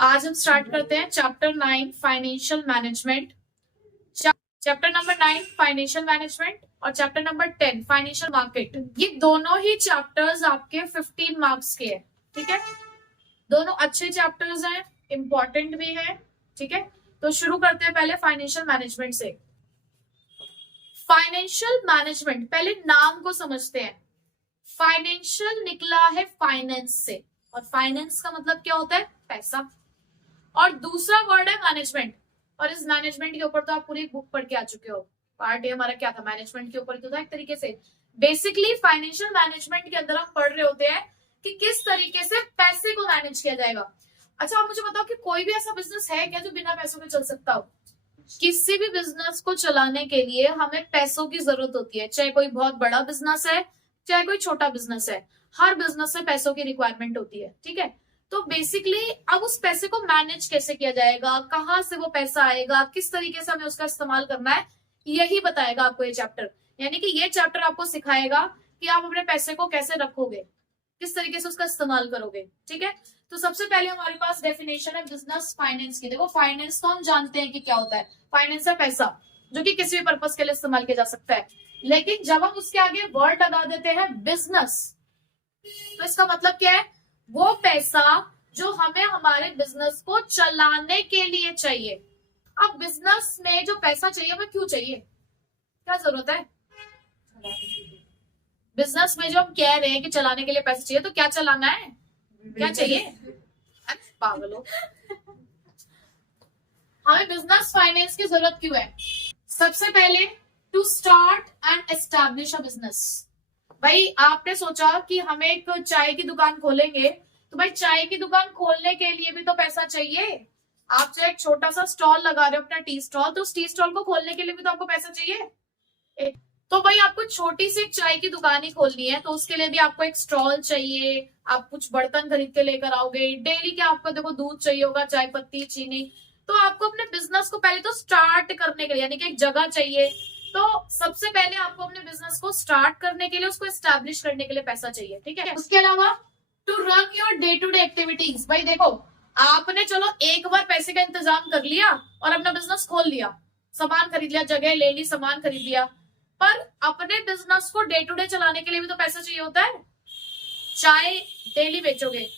आज हम स्टार्ट करते हैं chapter 9 financial management. Chapter number 9 financial management और चैप्टर नंबर 10 फाइनेंशियल मार्केट। ये दोनों ही चैप्टर्स आपके 15 मार्क्स के हैं। ठीक है, दोनों अच्छे चैप्टर्स हैं, इंपॉर्टेंट भी है। ठीक है, तो शुरू करते हैं पहले फाइनेंशियल मैनेजमेंट से। फाइनेंशियल मैनेजमेंट, पहले नाम को समझते हैं। फाइनेंशियल निकला है फाइनेंस से, और फाइनेंस का मतलब क्या होता है? पैसा। और दूसरा वर्ड है मैनेजमेंट, और इस मैनेजमेंट के ऊपर तो आप पूरी बुक पढ़ के आ चुके हो। पार्ट ए हमारा क्या था? मैनेजमेंट के ऊपर तो था एक तरीके से। बेसिकली फाइनेंशियल मैनेजमेंट के अंदर हम पढ़ रहे होते हैं कि किस तरीके से पैसे को मैनेज किया जाएगा। अच्छा, आप मुझे बताओ कि कोई भी ऐसा बिजनेस है क्या जो बिना पैसों के चल सकता हो? किसी भी बिजनेस को चलाने के लिए हमें पैसों की जरूरत होती है, चाहे कोई बहुत बड़ा बिजनेस है चाहे कोई छोटा बिजनेस है। हर बिजनेस में पैसों की रिक्वायरमेंट होती है। ठीक है, तो बेसिकली अब उस पैसे को मैनेज कैसे किया जाएगा, कहां से वो पैसा आएगा, किस तरीके से हमें उसका इस्तेमाल करना है, यही बताएगा आपको ये चैप्टर। यानी कि ये चैप्टर आपको सिखाएगा कि आप अपने पैसे को कैसे रखोगे, किस तरीके से उसका इस्तेमाल करोगे। ठीक है, तो सबसे पहले हमारे पास डेफिनेशन है बिजनेस फाइनेंस की। देखो, फाइनेंस तो हम जानते हैं कि क्या होता है। फाइनेंस है पैसा, जो कि किसी भी पर्पस के लिए इस्तेमाल किया जा सकता है। लेकिन जब हम उसके आगे वर्ड लगा देते हैं बिजनेस, तो इसका मतलब क्या है? वो पैसा जो हमें हमारे बिजनेस को चलाने के लिए चाहिए। अब बिजनेस में जो पैसा चाहिए हमें क्यों चाहिए, क्या जरूरत है? बिजनेस में जो हम कह रहे हैं कि चलाने के लिए पैसा चाहिए, तो क्या चलाना है, क्या चाहिए? पागलो, हमें बिजनेस फाइनेंस की जरूरत क्यों है? सबसे पहले to start and establish a business. भाई आपने सोचा कि हम एक चाय की दुकान खोलेंगे, तो भाई चाय की दुकान खोलने के लिए भी तो पैसा चाहिए। आप चाहे एक छोटा सा स्टॉल लगा रहे हो, अपना टी स्टॉल, तो उस टी स्टॉल को खोलने के लिए भी तो आपको पैसा चाहिए। तो भाई आपको छोटी सी चाय की दुकान ही खोलनी है, तो उसके लिए भी आपको एक स्टॉल चाहिए। आप कुछ बर्तन खरीद के लेकर आओगे, डेली क्या आपको देखो दूध चाहिए होगा, चाय पत्ती, चीनी। तो आपको अपने बिजनेस को पहले तो स्टार्ट करने के लिए यानी कि एक जगह चाहिए। तो सबसे पहले आपको अपने बिजनेस को स्टार्ट करने के लिए, उसको एस्टैब्लिश करने के लिए पैसा चाहिए। ठीक है, उसके अलावा to run your day to day activities. भाई देखो, आपने चलो एक बार पैसे का इंतजाम कर लिया और अपना बिजनेस खोल लिया, सामान खरीद लिया, जगह ले ली, सामान खरीद लिया, पर अपने बिजनेस को डे टू डे चलाने के लिए भी तो पैसा चाहिए होता है। चाय डेली बेचोगे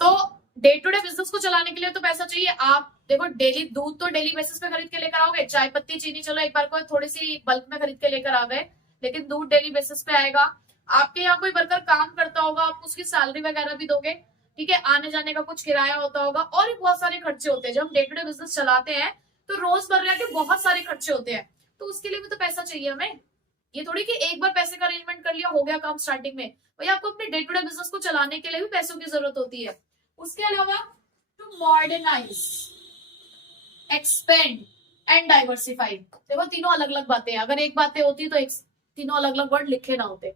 तो डे टू डे बिजनेस को चलाने के लिए तो पैसा चाहिए। आप देखो, डेली दूध तो डेली बेसिस पे खरीद के लेकर आओगे, चाय पत्ती चीनी चलो एक बार को थोड़ी सी बल्क में खरीद के लेकर आ गए, लेकिन दूध डेली बेसिस पे आएगा। आपके यहाँ कोई वर्कर काम करता होगा, आप उसकी सैलरी वगैरह भी दोगे। ठीक है, आने जाने का कुछ किराया होता होगा, और भी बहुत सारे खर्चे होते हैं। जब हम डे टू डे बिजनेस चलाते हैं तो रोजमर्रा के बहुत सारे खर्चे होते हैं, तो उसके लिए भी तो पैसा चाहिए हमें। ये थोड़ी कि एक बार पैसे का अरेंजमेंट कर लिया, हो गया काम स्टार्टिंग में। भाई आपको अपने डे टू डे बिजनेस को चलाने के लिए भी पैसों की जरूरत होती है। उसके अलावा to modernise, expand and diversify. देखो, तीनों अलग अलग बातें हैं। अगर एक बातें होती तो एक तीनों अलग अलग वर्ड लिखे ना होते,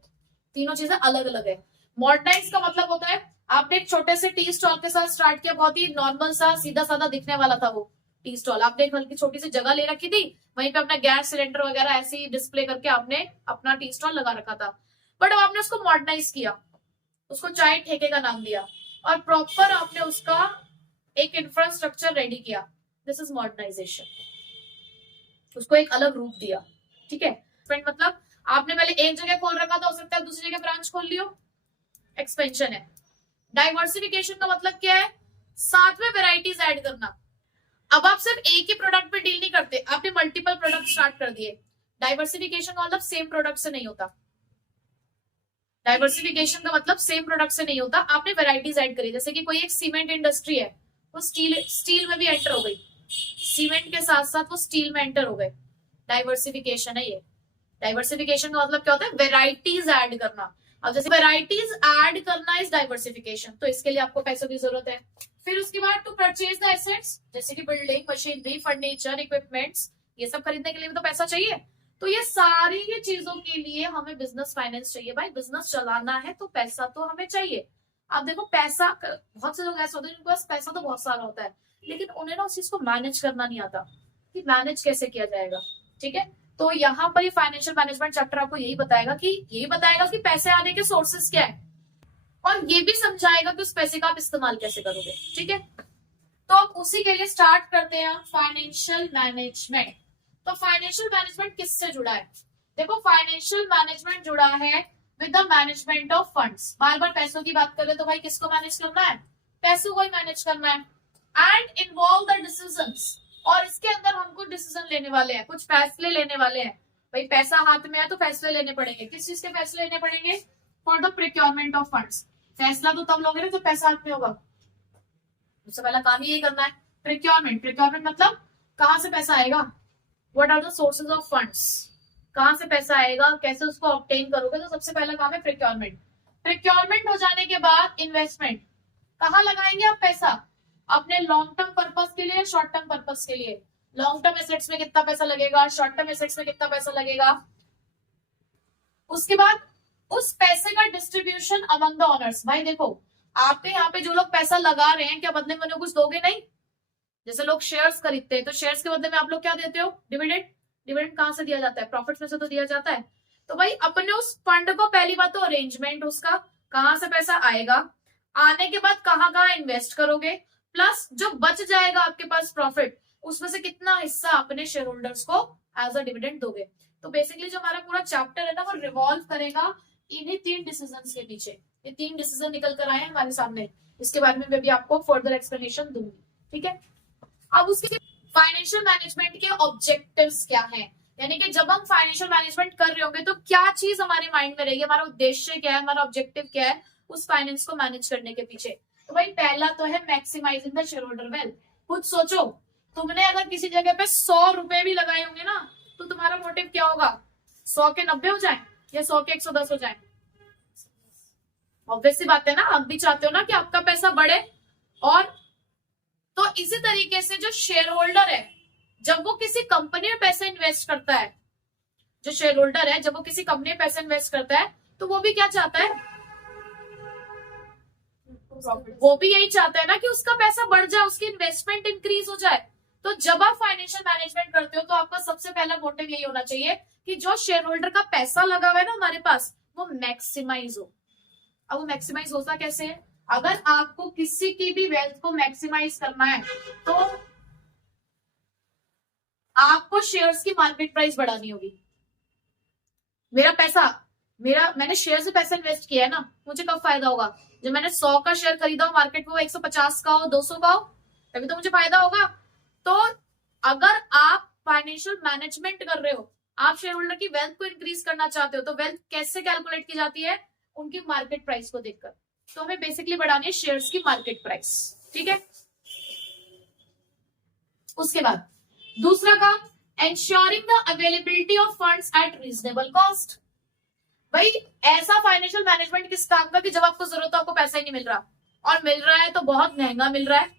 तीनों चीजें अलग अलग है। मॉडर्नाइज का मतलब होता है आपने एक छोटे से टी स्टॉल के साथ स्टार्ट किया, बहुत ही नॉर्मल सा सीधा साधा दिखने वाला था वो टी स्टॉल। आपने एक हल्की छोटी सी जगह ले रखी थी, वहीं पे अपना गैस सिलेंडर वगैरह ऐसे ही डिस्प्ले करके आपने अपना टी स्टॉल लगा रखा था। बट अब आपने उसको मॉडर्नाइज किया, उसको चाय ठेके का नाम दिया, और प्रॉपर आपने उसका एक इंफ्रास्ट्रक्चर रेडी किया। दिस इज मॉडर्नाइजेशन, उसको एक अलग रूप दिया। ठीक है, मतलब आपने पहले एक जगह खोल रखा था, हो सकता है दूसरी जगह ब्रांच खोल लियो, एक्सपेंशन है। डाइवर्सिफिकेशन का मतलब क्या है? साथ में वेराइटीज ऐड करना। अब आप सिर्फ एक ही प्रोडक्ट पे डील नहीं करते, आपने मल्टीपल प्रोडक्ट स्टार्ट कर दिए। डाइवर्सिफिकेशन का मतलब सेम प्रोडक्ट से नहीं होता। डाइवर्सिफिकेशन का मतलब सेम प्रोडक्ट से नहीं होता, आपने वेराइटीज ऐड करी। जैसे कि कोई एक सीमेंट इंडस्ट्री है, वो स्टील में भी एंटर हो गई, सीमेंट के साथ साथ वो स्टील में एंटर हो गए। डाइवर्सिफिकेशन है ये। डाइवर्सिफिकेशन का मतलब क्या होता है? वेराइटीज ऐड करना। अब जैसे वेराइटीज ऐड करना इज डाइवर्सिफिकेशन, तो इसके लिए आपको पैसों की जरूरत है। फिर उसके बाद टू परचेज द एसेट्स, जैसे कि बिल्डिंग, मशीनरी, फर्नीचर, इक्विपमेंट्स, ये सब खरीदने के लिए भी तो पैसा चाहिए। तो ये सारी ही चीजों के लिए हमें बिजनेस फाइनेंस चाहिए। भाई बिजनेस चलाना है तो पैसा तो हमें चाहिए। अब देखो, पैसा, बहुत से लोग ऐसे होते हैं जिनके पास पैसा तो बहुत सारा होता है, लेकिन उन्हें ना उस चीज को मैनेज करना नहीं आता कि मैनेज कैसे किया जाएगा। ठीक है, तो यहाँ पर ये फाइनेंशियल मैनेजमेंट चैप्टर आपको यही बताएगा कि पैसे आने के सोर्सेस क्या है, और ये भी समझाएगा कि उस पैसे का आप इस्तेमाल कैसे करोगे। ठीक है, तो अब उसी के लिए स्टार्ट करते हैं फाइनेंशियल मैनेजमेंट। तो फाइनेंशियल मैनेजमेंट किससे जुड़ा है? देखो, फाइनेंशियल मैनेजमेंट जुड़ा है with the management of funds. बार बार पैसों की बात करें तो भाई किसको मैनेज करना है? पैसों को ही मैनेज करना है। एंड इन्वॉल्व द डिसीजंस, और इसके अंदर हमको डिसीजन लेने वाले हैं, कुछ फैसले लेने वाले हैं। भाई पैसा हाथ में है तो फैसले लेने पड़ेंगे। किस चीज के फैसले लेने पड़ेंगे? For the procurement of funds. फैसला तो तब लोगे ना जब पैसा हाथ में होगा। सबसे पहला काम ही यही करना है, प्रोक्योरमेंट। प्रोक्योरमेंट मतलब कहां से पैसा आएगा, what are the sources of funds, कहां से पैसा आएगा, कैसे उसको ऑब्टेन करोगे। तो सबसे पहला काम है प्रोक्योरमेंट। प्रोक्योरमेंट हो जाने के बाद इन्वेस्टमेंट, कहाँ लगाएंगे आप पैसा? अपने लॉन्ग टर्म पर्पस के लिए, शॉर्ट टर्म पर्पस के लिए। लॉन्ग टर्म एसेट्स में कितना पैसा लगेगा, शॉर्ट टर्म एसेट्स में कितना पैसा लगेगा। उसके बाद उस पैसे का डिस्ट्रीब्यूशन अमंग द ओनर्स। भाई देखो, आपके यहाँ पे जो लोग पैसा लगा रहे हैं, क्या बदले में उन्हें कुछ दोगे? नहीं। जैसे लोग शेयर्स खरीदते हैं तो शेयर्स के बदले में आप लोग क्या देते हो? डिविडेंड। डिविडेंड कहां से दिया जाता है? प्रॉफिट में से तो दिया जाता है। तो भाई अपने उस फंड को, पहली बात तो अरेंजमेंट उसका, कहां से पैसा आएगा, आने के बाद कहां कहां इन्वेस्ट करोगे, प्लस जो बच जाएगा आपके पास प्रॉफिट, उसमें से कितना हिस्सा अपने शेयर होल्डर्स को एज अ डिविडेंड दोगे। तो बेसिकली जो हमारा पूरा चैप्टर है ना, वो रिवॉल्व करेगा इन्हीं 3 डिसीजंस के पीछे। ये 3 डिसीजन निकल कर आए हैं हमारे सामने, इसके बारे में मैं भी आपको फर्दर एक्सप्लेनेशन दूंगी। ठीक है, अब उसके फाइनेंशियल मैनेजमेंट के ऑब्जेक्टिव्स क्या हैं, यानी कि जब हम फाइनेंशियल मैनेजमेंट कर रहे होंगे तो क्या चीज हमारे माइंड में रहेगी, हमारा उद्देश्य क्या है, हमारा ऑब्जेक्टिव क्या है उस फाइनेंस को मैनेज करने के पीछे। तो भाई पहला तो है maximising the shareholder wealth. खुद सोचो, तुमने अगर किसी जगह पे 100 रुपए भी लगाए होंगे ना, तो तुम्हारा मोटिव क्या होगा? 100 के 90 हो जाए या 100 के 110 हो जाए? ऑब्वियस सी बात है ना, आप भी चाहते हो ना कि आपका पैसा बढ़े। और तो इसी तरीके से जो शेयर होल्डर है, जब वो किसी कंपनी में पैसा इन्वेस्ट करता है, जो शेयर होल्डर है जब वो किसी कंपनी में पैसा इन्वेस्ट करता है, तो वो भी क्या चाहता है? वो भी यही चाहता है ना कि उसका पैसा बढ़ जाए, उसकी इन्वेस्टमेंट इंक्रीज हो जाए। तो जब आप फाइनेंशियल मैनेजमेंट करते हो तो आपका सबसे पहला मोटिव यही होना चाहिए कि जो शेयर होल्डर का पैसा लगा हुआ है ना हमारे पास, वो मैक्सिमाइज हो। अब वो मैक्सिमाइज होता कैसे है? अगर आपको किसी की भी वेल्थ को मैक्सिमाइज करना है तो आपको शेयर्स की मार्केट प्राइस बढ़ानी होगी। मैंने शेयर से पैसा इन्वेस्ट किया है ना, मुझे कब फायदा होगा? जब मैंने 100 का शेयर खरीदा हो मार्केट में, वो 150 का हो, 200 का हो, तभी तो मुझे फायदा होगा। तो अगर आप फाइनेंशियल मैनेजमेंट कर रहे हो, आप शेयर होल्डर की वेल्थ को इंक्रीज करना चाहते हो, तो वेल्थ कैसे कैलकुलेट की जाती है? उनकी मार्केट प्राइस को देखकर। तो हमें बेसिकली बढ़ानी है शेयर्स की मार्केट प्राइस। ठीक है, उसके बाद दूसरा काम, ensuring the availability of funds eight reasonable cost. भाई ऐसा फाइनेंशियल मैनेजमेंट किस काम का कि जब आपको जरूरत हो आपको पैसा ही नहीं मिल रहा, और मिल रहा है तो बहुत महंगा मिल रहा है।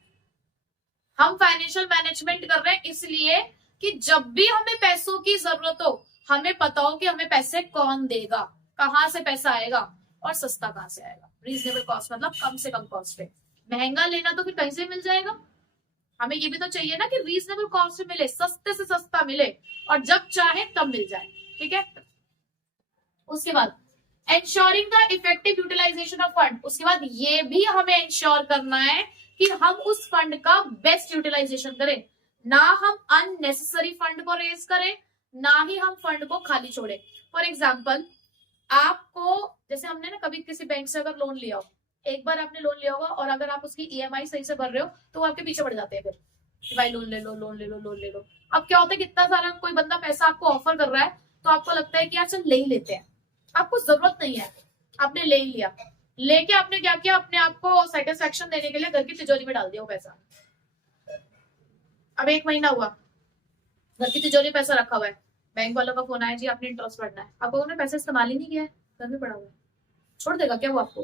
हम फाइनेंशियल मैनेजमेंट कर रहे हैं इसलिए कि जब भी हमें पैसों की जरूरत हो, हमें पता हो कि हमें पैसे कौन देगा, कहां से पैसा आएगा और सस्ता कहां से आएगा। रीजनेबल कॉस्ट मतलब कम से कम कॉस्ट पे। महंगा लेना तो फिर कहीं से मिल जाएगा, हमें ये भी तो चाहिए ना कि रीजनेबल कॉस्ट में मिले, सस्ते से सस्ता मिले, और जब चाहे तब मिल जाए। ठीक है, उसके बाद ensuring the effective utilisation of fund. उसके बाद ये भी हमें इंश्योर करना है कि हम उस फंड का बेस्ट यूटिलाइजेशन करें, ना हम अननेसेसरी फंड को रेज करें, ना ही हम फंड को खाली छोड़े। फॉर एग्जाम्पल, आपको जैसे हमने ना कभी किसी बैंक से अगर लोन लिया हो, एक बार आपने लोन लिया होगा और अगर आप उसकी ईएमआई सही से भर रहे हो तो वो आपके पीछे पड़ जाते हैं फिर, भाई लोन ले लो लोन ले लो लोन ले लो। अब क्या होता है, कितना सारा कोई बंदा पैसा आपको ऑफर कर रहा है तो आपको लगता है कि यार चल ले ही लेते हैं, आपको जरूरत नहीं है, आपने ले ही लिया। लेके आपने क्या किया, अपने आप को सेटिस्फेक्शन देने के लिए घर की तिजोरी में डाल दिया वो पैसा। अब 1 महीना हुआ, घर की तिजोरी पैसा रखा हुआ है, बैंक वालों का फोन आया, जी आपने इंटरेस्ट भरना है। आपको उन्होंने पैसा इस्तेमाल ही नहीं किया है, घर में पड़ा हुआ है, छोड़ देगा क्या वो आपको?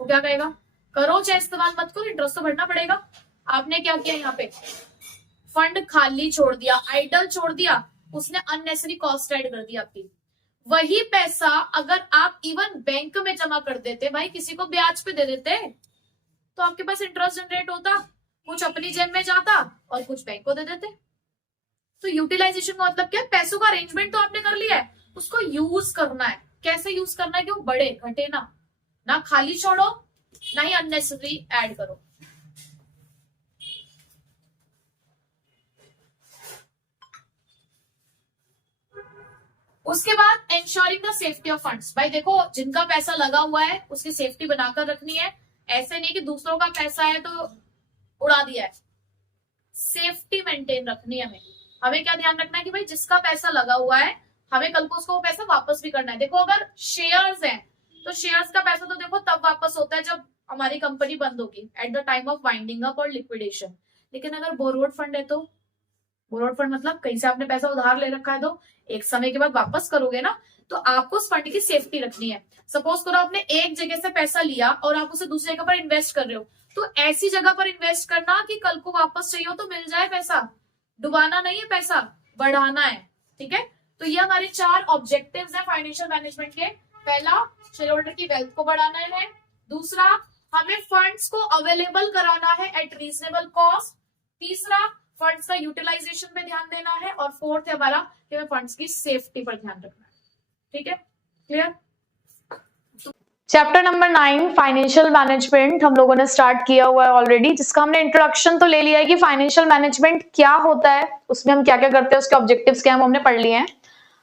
वो क्या कहेगा, करो चाहे इस्तेमाल मत करो, इंटरेस्ट तो भरना पड़ेगा। आपने क्या किया, यहाँ पे फंड खाली छोड़ दिया, आइडल छोड़ दिया, उसने अननेसेसरी कॉस्ट ऐड कर दी आपकी। वही पैसा अगर आप इवन बैंक में जमा कर देते, भाई किसी को ब्याज पे दे देते, तो आपके पास इंटरेस्ट जनरेट होता, कुछ अपनी जेब में जाता और कुछ बैंक को दे देते। तो यूटिलाइजेशन का मतलब क्या है, पैसों का अरेंजमेंट तो आपने कर लिया है, उसको यूज करना है। कैसे यूज करना है कि वो बढ़े घटे ना खाली छोड़ो, ना ही अननेसेसरी ऐड करो। उसके बाद ensuring the safety of funds. भाई देखो, जिनका पैसा लगा हुआ है उसकी सेफ्टी बनाकर रखनी है। ऐसे नहीं कि दूसरों का पैसा है तो उड़ा दिया है। सेफ्टी मेंटेन रखनी है। हमें क्या ध्यान रखना है कि भाई जिसका पैसा लगा हुआ है हमें कल को उसको वो पैसा वापस भी करना है। देखो, अगर शेयर्स हैं तो शेयर्स का पैसा तो देखो तब वापस होता है जब हमारी कंपनी बंद होगी, at the time of winding up और लिक्विडेशन। लेकिन अगर बोरोड फंड है तो बोरोड फंड मतलब कहीं से आपने पैसा उधार ले रखा है तो एक समय के बाद वापस करोगे ना, तो आपको उस फंड की सेफ्टी रखनी है। सपोज करो आपने एक जगह से पैसा लिया और आप उसे दूसरी जगह पर इन्वेस्ट कर रहे हो, तो ऐसी जगह पर इन्वेस्ट करना कि कल को वापस चाहिए हो तो मिल जाए पैसा। डुबाना नहीं है, पैसा बढ़ाना है। ठीक है, तो ये हमारे 4 ऑब्जेक्टिव्स हैं फाइनेंशियल मैनेजमेंट के। पहला, शेयर होल्डर की वेल्थ को बढ़ाना है। दूसरा, हमें फंड्स को अवेलेबल कराना है एट रीजनेबल कॉस्ट। तीसरा, फंड्स का यूटिलाइजेशन पे ध्यान देना है। और फोर्थ है हमारा कि हमें फंड्स की सेफ्टी पर ध्यान रखना है। ठीक है, clear. Chapter number 9 financial management हम लोगों ने स्टार्ट किया हुआ है ऑलरेडी, जिसका हमने इंट्रोडक्शन तो ले लिया है कि फाइनेंशियल मैनेजमेंट क्या होता है, उसमें हम क्या क्या करते हैं, उसके ऑब्जेक्टिव्स क्या हैं, हमने पढ़ लिए हैं।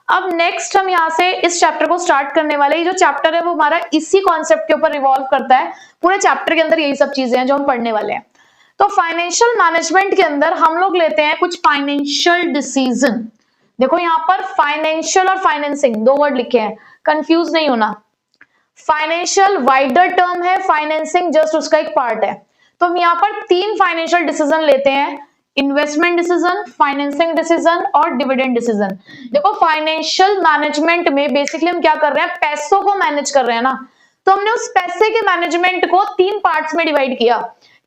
अब नेक्स्ट हम यहाँ से इस चैप्टर को स्टार्ट करने वाले। ये जो चैप्टर है वो हमारा इसी कॉन्सेप्ट के ऊपर रिवॉल्व करता है। पूरे चैप्टर के अंदर यही सब चीजें हैं जो हम पढ़ने वाले हैं। तो फाइनेंशियल मैनेजमेंट के अंदर हम लोग लेते हैं कुछ फाइनेंशियल डिसीजन। देखो यहाँ पर फाइनेंशियल और फाइनेंसिंग 2 वर्ड लिखे हैं, कंफ्यूज नहीं होना। फाइनेंशियल वाइडर टर्म है, फाइनेंसिंग जस्ट उसका एक पार्ट है। तो हम यहाँ पर 3 फाइनेंशियल डिसीजन लेते हैं, इन्वेस्टमेंट डिसीजन, फाइनेंसिंग डिसीजन और डिविडेंड डिसीजन। देखो फाइनेंशियल मैनेजमेंट में बेसिकली हम क्या कर रहे हैं, पैसों को मैनेज कर रहे हैं ना, तो हमने उस पैसे के मैनेजमेंट को 3 पार्ट्स में डिवाइड किया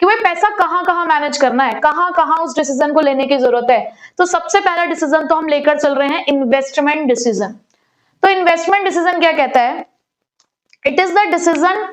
कि भाई पैसा कहां कहां मैनेज करना है, कहां कहां उस डिसीजन को लेने की जरूरत है। तो सबसे पहला डिसीजन तो हम लेकर चल रहे हैं इन्वेस्टमेंट डिसीजन। तो इन्वेस्टमेंट डिसीजन क्या कहता है, it is the decision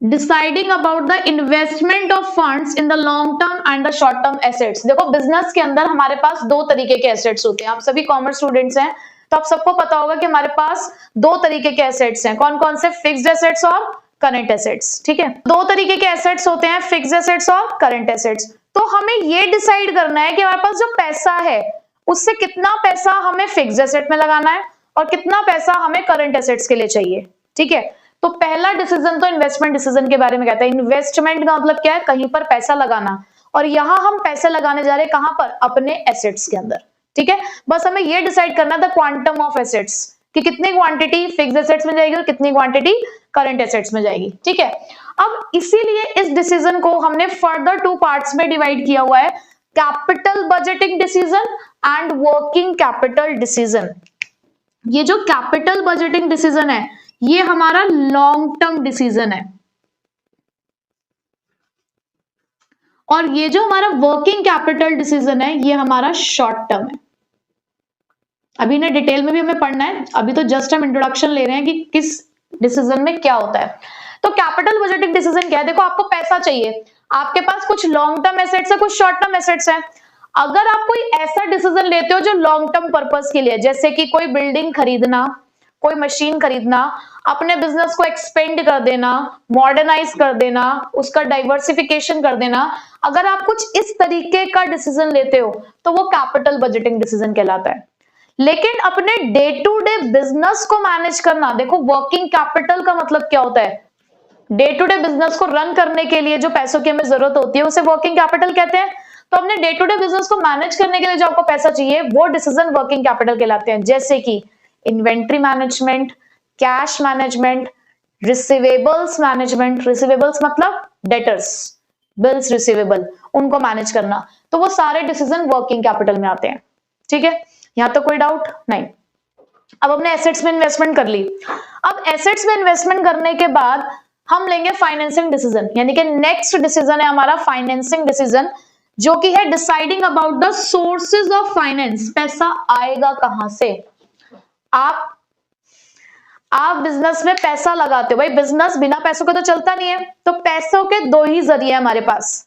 deciding about the investment of funds in the long term and the short term assets. देखो बिजनेस के अंदर हमारे पास 2 तरीके के एसेट्स होते हैं। आप सभी कॉमर्स स्टूडेंट्स हैं तो आप सबको पता होगा कि हमारे पास 2 तरीके के एसेट्स हैं। कौन कौन से, फिक्स्ड एसेट्स और करंट एसेट्स। ठीक है, 2 तरीके के एसेट्स होते हैं, फिक्स्ड एसेट्स और करंट एसेट्स। तो हमें ये डिसाइड करना है कि हमारे पास जो पैसा है उससे कितना पैसा हमें फिक्स्ड एसेट में लगाना है और कितना पैसा हमें करंट एसेट्स के लिए चाहिए। ठीक है, तो पहला डिसीजन तो इन्वेस्टमेंट डिसीजन के बारे में कहता है। इन्वेस्टमेंट का मतलब क्या है, कहीं पर पैसा लगाना, और यहां हम पैसे लगाने जा रहे हैं कहां पर, अपने एसेट्स के अंदर। ठीक है, बस हमें ये डिसाइड करना है द क्वांटम ऑफ एसेट्स, कि कितनी क्वांटिटी फिक्स्ड एसेट्स में जाएगी और कितनी क्वांटिटी करंट एसेट्स में जाएगी। ठीक है, अब इसीलिए इस डिसीजन को हमने फर्दर 2 पार्ट्स में डिवाइड किया हुआ है, capital budgeting decision and working capital decision. ये जो कैपिटल बजटिंग डिसीजन है ये हमारा लॉन्ग टर्म डिसीजन है, और ये जो हमारा वर्किंग कैपिटल डिसीजन है ये हमारा शॉर्ट टर्म है। अभी ना डिटेल में भी हमें पढ़ना है, अभी तो जस्ट हम इंट्रोडक्शन ले रहे हैं कि किस डिसीजन में क्या होता है। तो कैपिटल बजटिंग डिसीजन क्या है, देखो आपको पैसा चाहिए, आपके पास कुछ लॉन्ग टर्म एसेट्स है, कुछ शॉर्ट टर्म एसेट्स है। अगर आप कोई ऐसा डिसीजन लेते हो जो लॉन्ग टर्म पर्पस के लिए, जैसे कि कोई बिल्डिंग खरीदना, कोई मशीन खरीदना, अपने बिजनेस को एक्सपेंड कर देना, मॉडर्नाइज कर देना, उसका डाइवर्सिफिकेशन कर देना, अगर आप कुछ इस तरीके का डिसीजन लेते हो तो वो कैपिटल बजटिंग डिसीजन कहलाता है। लेकिन अपने डे टू डे बिजनेस को मैनेज करना, देखो वर्किंग कैपिटल का मतलब क्या होता है, डे टू डे बिजनेस को रन करने के लिए जो पैसों की हमें जरूरत होती है उसे वर्किंग कैपिटल कहते हैं। तो अपने डे टू डे बिजनेस को मैनेज करने के लिए जो आपको पैसा चाहिए वो डिसीजन वर्किंग कैपिटल कहलाते हैं, जैसे कि inventory management, cash management, receivables management, receivables मतलब डेटर्स, बिल्स रिसीवेबल, उनको मैनेज करना, तो वो सारे डिसीजन वर्किंग कैपिटल में आते हैं। ठीक है, यहां तो कोई डाउट नहीं। अब हमने एसेट्स में इन्वेस्टमेंट कर ली, अब एसेट्स में इन्वेस्टमेंट करने के बाद हम लेंगे फाइनेंसिंग डिसीजन, यानी कि नेक्स्ट डिसीजन है हमारा फाइनेंसिंग डिसीजन, जो कि है deciding about the sources of finance, पैसा आएगा कहां से। आप बिजनेस में पैसा लगाते हो, भाई बिजनेस बिना पैसों के तो चलता नहीं है, तो पैसों के 2 ही जरिए हमारे पास,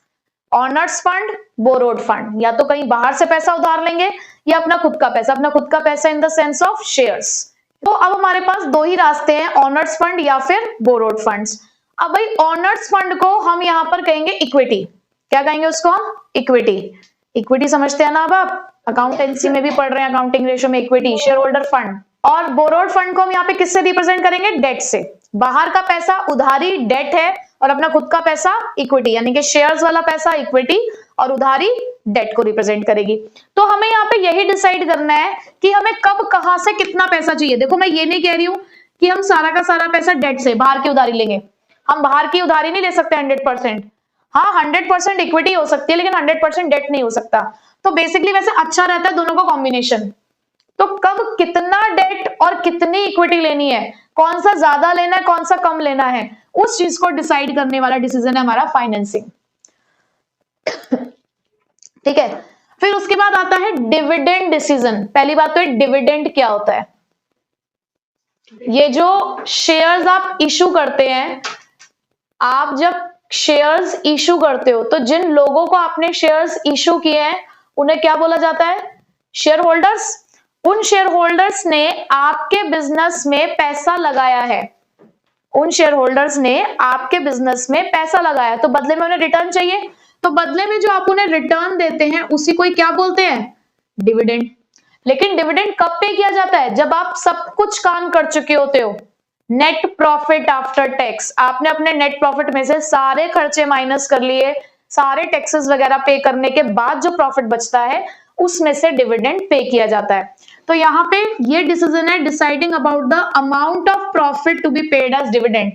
ऑनर्स फंड, बोरोड फंड, या तो कहीं बाहर से पैसा उधार लेंगे या अपना खुद का पैसा, अपना खुद का पैसा in the sense of shares. तो अब हमारे पास 2 ही रास्ते हैं, ऑनर्स फंड या फिर बोरोड फंड्स। अब भाई ऑनर्स फंड को हम यहां पर कहेंगे इक्विटी, क्या कहेंगे उसको हम, इक्विटी। इक्विटी समझते हैं ना, अब आप अकाउंटेंसी में भी पढ़ रहे हैं, अकाउंटिंग रेशियो में इक्विटी, शेयर होल्डर फंड, और बोरोड फंड को हम यहाँ पे किससे रिप्रेजेंट करेंगे? डेट से। बाहर का पैसा उधारी डेट है और अपना खुद का पैसा इक्विटी, यानी कि शेयर्स वाला पैसा इक्विटी और उधारी डेट को रिप्रेजेंट करेगी। तो हमें यहाँ पे यही डिसाइड करना है कि हमें कब कहां से कितना पैसा चाहिए। देखो मैं ये नहीं कह रही हूं कि हम सारा का सारा पैसा डेट से बाहर की उधारी लेंगे, हम बाहर की उधारी नहीं ले सकते 100%। हाँ 100% इक्विटी हो सकती है लेकिन 100% डेट नहीं हो सकता। तो बेसिकली वैसे अच्छा रहता है दोनों का कॉम्बिनेशन। तो कब कितना डेट और कितनी इक्विटी लेनी है, कौन सा ज्यादा लेना है कौन सा कम लेना है, उस चीज को डिसाइड करने वाला डिसीजन है हमारा फाइनेंसिंग। ठीक है, फिर उसके बाद आता है डिविडेंड डिसीजन। पहली बात तो डिविडेंड क्या होता है? ये जो शेयर्स आप इशू करते हैं, आप जब शेयर्स इशू करते हो तो जिन लोगों को आपने शेयर्स इशू किए हैं उन्हें क्या बोला जाता है? Share holders. उन शेयर होल्डर्स ने आपके बिजनेस में पैसा लगाया है, उन शेयर होल्डर्स ने आपके बिजनेस में पैसा लगाया, तो बदले में उन्हें रिटर्न चाहिए। तो बदले में जो आप उन्हें रिटर्न देते हैं उसी को क्या बोलते हैं? डिविडेंड। लेकिन डिविडेंड कब पे किया जाता है? जब आप सब कुछ काम कर चुके होते हो। नेट प्रॉफिट आफ्टर टैक्स, आपने अपने नेट प्रॉफिट में से सारे खर्चे माइनस कर लिए, सारे टैक्सेस वगैरह पे करने के बाद जो प्रॉफिट बचता है उसमें से डिविडेंड पे किया जाता है। तो यहाँ पे ये डिसीजन है deciding about the amount of profit to be paid as dividend,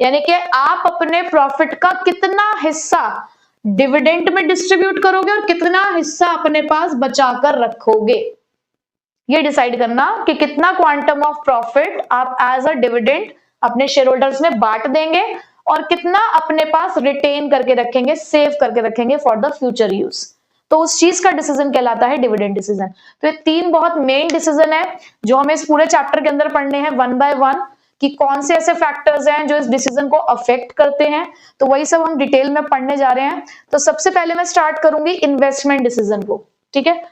यानी कि आप अपने प्रॉफिट का कितना हिस्सा डिविडेंड में डिस्ट्रीब्यूट करोगे और कितना हिस्सा अपने पास बचाकर रखोगे। ये डिसाइड करना कि कितना क्वांटम ऑफ प्रॉफिट आप एज अ डिविडेंड अपने शेयर होल्डर्स में बांट देंगे और कितना अपने पास रिटेन करके रखेंगे, सेव करके रखेंगे फॉर द फ्यूचर यूज। तो उस चीज का डिसीजन कहलाता है डिविडेंड डिसीजन। तो ये तीन बहुत मेन डिसीजन है जो हमें इस पूरे चैप्टर के अंदर पढ़ने हैं वन बाय वन, कि कौन से ऐसे फैक्टर्स हैं जो इस डिसीजन को अफेक्ट करते हैं। तो वही सब हम डिटेल में पढ़ने जा रहे हैं। तो सबसे पहले मैं स्टार्ट करूंगी इन्वेस्टमेंट डिसीजन को। ठीक है,